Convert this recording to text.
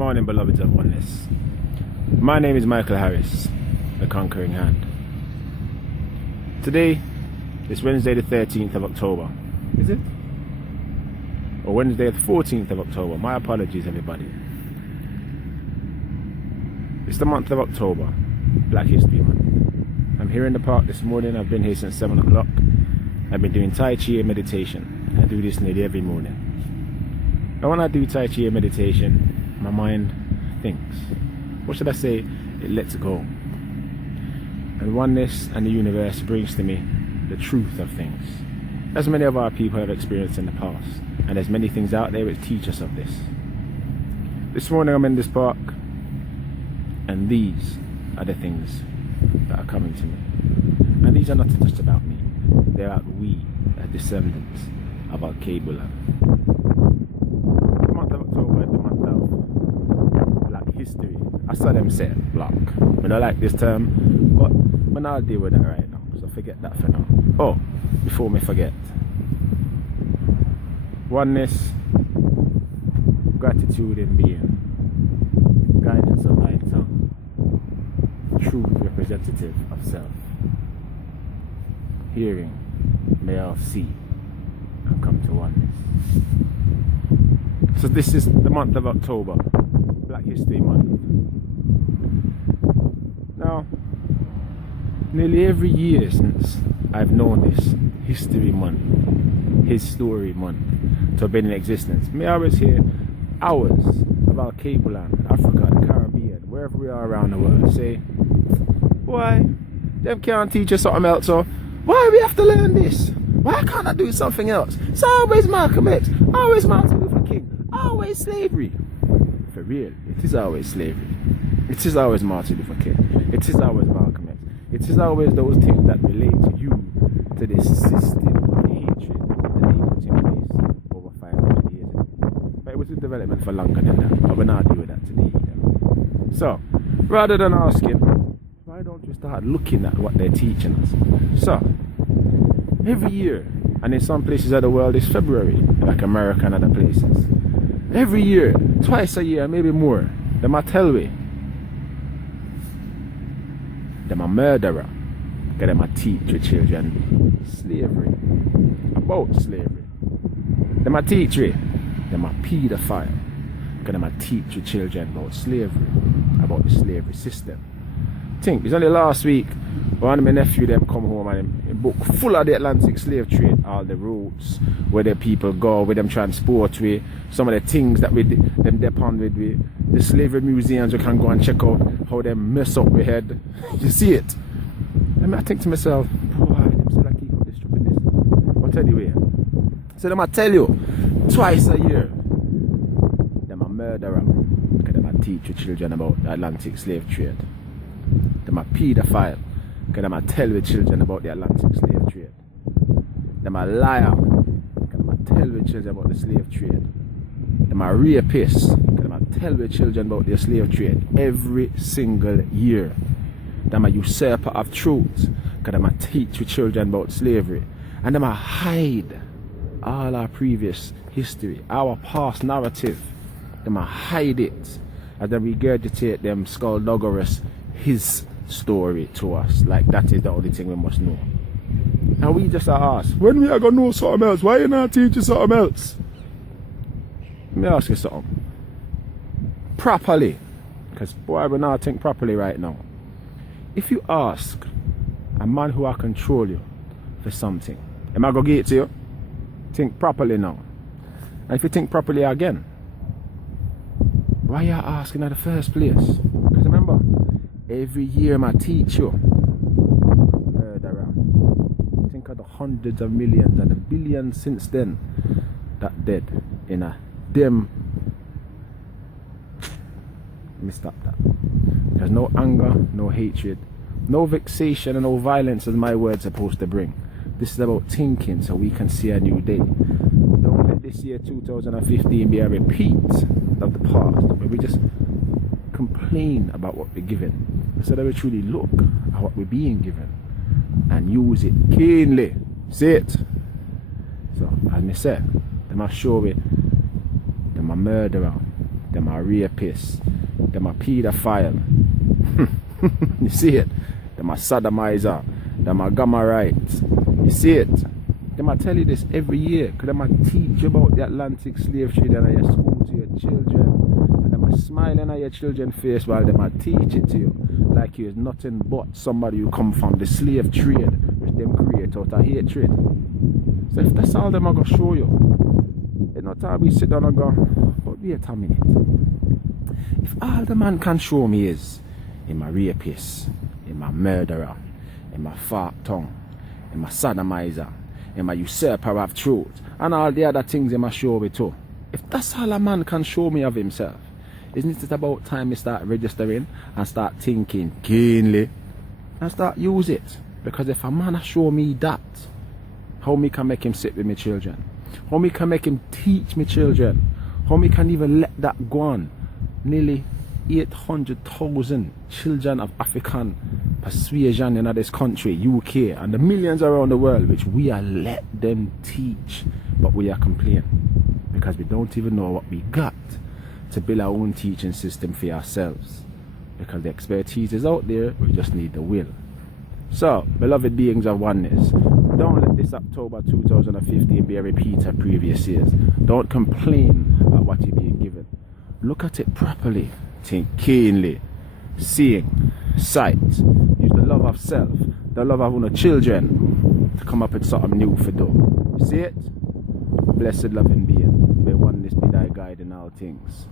morning, beloveds of oneness. My name is Michael Harris, the Conquering Hand. Today is Wednesday the 13th of October. Is it? Or Wednesday the 14th of October. My apologies, everybody. It's the month of October, Black History Month. I'm here in the park this morning. I've been here since 7 o'clock. I've been doing Tai Chi and meditation. I do this nearly every morning. And when I do Tai Chi and meditation, my mind thinks. What should I say? It lets go. And oneness and the universe brings to me the truth of things, as many of our people have experienced in the past. And there's many things out there which teach us of this. This morning I'm in this park, and these are the things that are coming to me. And these are not just about me. They're about we, as descendants of our Kabula. The month of October is the month of Black History. I saw them say black. I don't like this term, but I'll deal with that right now. So forget that for now. Oh, before me forget. Oneness, gratitude in being, guidance of thy tongue, truth representative of self. Hearing, may all see and come to oneness. So this is the month of October, Black History Month. Now, nearly every year since I've known this History Month, His Story Month, to have been in existence, may I always hear hours about Cable Land, Africa, the Caribbean, wherever we are around the world, say, why, them can't teach us something else, or why we have to learn this? Why can't I do something else? It's always Malcolm X, always Martin Luther King, always slavery. For real, it is always slavery. It is always Martin Luther King. It is always Malcolm X. It is always those things that relate to you, to this system of hatred that they put in place over 500 years ago. But it was in development for longer than that. But we're not dealing with that today either. So, rather than asking, why don't you start looking at what they're teaching us? So, every year, and in some places of the world it's February, like America and other places. Every year, twice a year, maybe more, them a tell we, them a murderer, because them a teach your children slavery, about slavery. Them a teach we, them a pedophile, because them a teach your children about slavery, about the slavery system. Think, it's only last week one of my nephew them come home and a book full of the Atlantic slave trade, all the routes where the people go, where them transport with, some of the things that we them depend with, the slavery museums we can go and check out how they mess up with head. You see it? And I think to myself, boy, them still I keep up this stupidness. But anyway, so them I tell you, twice a year, them a murderer, because them I teach your children about the Atlantic slave trade. Them a pedophile, because them a tell the children about the Atlantic slave trade. Them a liar, because them a tell the children about the slave trade. Them a rapist, because them a tell the children about the slave trade every single year. Them a usurper of truth, because them a teach the children about slavery. And them a hide all our previous history, our past narrative. Them a hide it, and then regurgitate them Skull-Duggerous, his story to us, like that is the only thing we must know. And we just are asked, when we are going to know something else, why you not teaching something else? Let me ask you something. Properly, because boy, we not think properly right now. If you ask a man who will control you for something, am I going to give it to you? Think properly now. And if you think properly again, why you asking in the first place? Because remember, every year I teach you. Murderer. Think of the hundreds of millions and the billions since then that dead in a them. Let me stop that. There's no anger, no hatred, no vexation and no violence as my word's supposed to bring. This is about thinking so we can see a new day. Don't let this year 2015 be a repeat of the past where we just complain about what we're given instead of we truly look at what we're being given and use it keenly. See it? So, as I said, they must show it, they're a murderer, them a rapists, them a pedophile. You see it? Them a sodomizer, them a gamma-right. You see it? Them a tell you this every year, because them a teach you about the Atlantic slave trade in your school to your children. And them a smiling at your children's face while them a teach it to you. Like you is nothing but somebody who come from the slave trade, which them create out of hatred. So if that's all them are going to show you, it's not time we sit down and go, but wait a minute. If all the man can show me is, him a rapist, him a murderer, him a fat tongue, him a sodomizer, him a usurper of truth, and all the other things him a show me too. If that's all a man can show me of himself, isn't it about time we start registering and start thinking keenly and start use it? Because if a man show me that, how me can make him sit with my children? How me can make him teach my children? How me can even let that go on? Nearly 800,000 children of African persuasion in this country, UK, and the millions around the world, which we are let them teach, but we are complaining because we don't even know what we got to build our own teaching system for ourselves. Because the expertise is out there, we just need the will. So, beloved beings of oneness, don't let this October 2015 be a repeat of previous years. Don't complain about what you're being given. Look at it properly, think keenly, seeing, sight, use the love of self, the love of our children to come up with something new for do. You see it? Blessed loving being, may oneness be thy guide in all things.